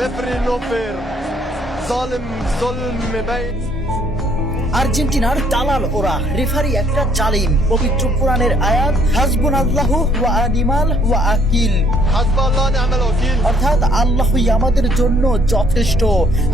referee no fair. ظالم ظلم بين. আর্জেন্টিনার দালাল ওরা, রেফারি একটা জালিম। পবিত্র কোরআনের আয়াত হাসবুনাল্লাহু ওয়া নিমাল ওয়াকিল, حسب الله ونعم الوكيل. অর্থাৎ আল্লাহই আমাদের জন্য যথেষ্ট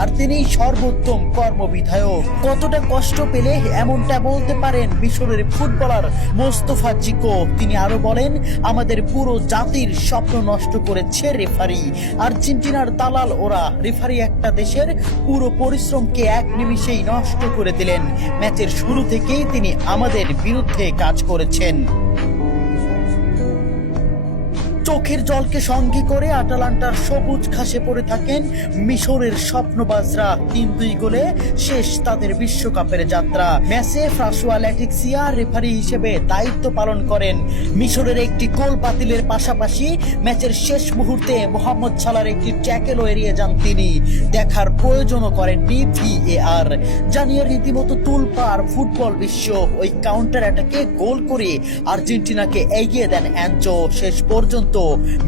আর তিনি সর্বোত্তম কর্মবিধায়ক। কতটা কষ্ট পেলে এমনটা বলতে পারেন মিশরের ফুটবলার মোস্তফা জিকো। তিনি আরো বলেন, আমাদের পুরো জাতির স্বপ্ন নষ্ট করেছে রেফারি। আর্জেন্টিনার দালাল ওরা, রেফারি একটা দেশের পুরো পরিশ্রমকে এক নিমিষেই নষ্ট করে দিলেন। ম্যাচের শুরু থেকেই তিনি আমাদের বিরুদ্ধে কাজ করেছেন। চোখের জলকে সঙ্গী করে আটালান্টার সবুজ ঘাসে পড়ে থাকেন মিশরের স্বপ্নবাজরা। 3-2 গোলে শেষ তাদের বিশ্বকাপের যাত্রা। ম্যাচে ফ্রাসোয়া ল্যাটিক্সিয়া রেফারি হিসেবে দায়িত্ব পালন করেন। মিশরের একটি গোল বাতিলের পাশাপাশি ম্যাচের শেষ মুহূর্তে মোহাম্মদ সালার একটি ট্যাকেলও এড়িয়ে যান তিনি। দেখার প্রয়োজনও করেননি VAR। জানিয়ে রীতিমতো তুলপাড় ফুটবল বিশ্ব। ওই কাউন্টার অ্যাটাকে গোল করে আর্জেন্টিনাকে এগিয়ে দেন অ্যাঞ্জো। শেষ পর্যন্ত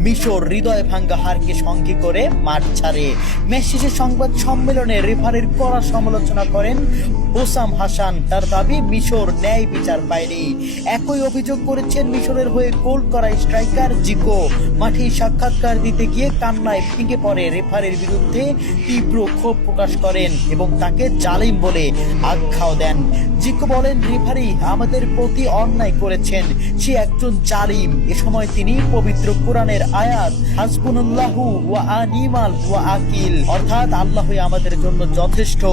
মিশর হৃদয় ভাঙ্গা হারকে সঙ্গী করে মাঠ ছাড়ে। ম্যাচ শেষে সংবাদ সম্মেলনে রেফারির কড়া সমালোচনা করেন হোসাম হাসান। তার দাবি মিশর ন্যায় বিচার পায়নি। একই অভিযোগ করেছেন মিশরের হয়ে গোল করা স্ট্রাইকার জিকো। মাঠে সাক্ষাৎকার দিতে গিয়ে কান্নায় ভেঙে পড়ে রেফারির বিরুদ্ধে তীব্র ক্ষোভ প্রকাশ করেন এবং তাকে জালিম বলে আখ্যাও দেন। জিকো বলেন, রেফারি আমাদের প্রতি অন্যায় করেছেন, সে একজন জালিম। এ সময় তিনি পবিত্র কোরআনের আয়াত হাসবুনাল্লাহু ওয়া নিমাল ওয়াকিল, অর্থাৎ আল্লাহই আমাদের জন্য যথেষ্ট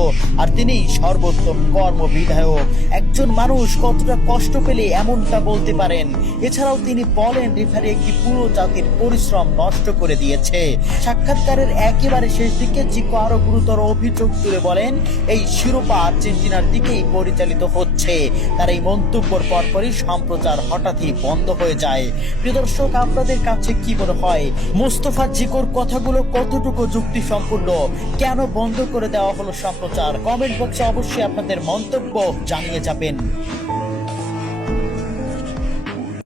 আর তিনি সর্বোত্তম কর্মবিধায়ক। একজন মানুষ কতটা কষ্ট পেলে এমনটা বলতে পারেন। এছাড়াও তিনি বলেন, রেফারি একটি পুরো জাতির পরিশ্রম নষ্ট করে দিয়েছে। সাক্ষাৎকারের একেবারে শেষ দিকে জিকো আরো গুরুতর অভিযোগ তুলে বলেন, এই শিরোপা আর্জেন্টিনার দিকেই পরিচালিত হচ্ছে। তার এই মন্তব্যের পরপরই সম্প্রচার হঠাৎই বন্ধ হয়ে যায়। প্রিয় দর্শক, আপনাদের কাছে কি মনে হয় মোস্তফা জিকোর কথাগুলো কতটুকু যুক্তিসম্পূর্ণ? কেন বন্ধ করে দেওয়া হলো সম্প্রচার? কমেন্ট বক্সে অবশ্যই আপনাদের মন্তব্য জানিয়ে যাবেন।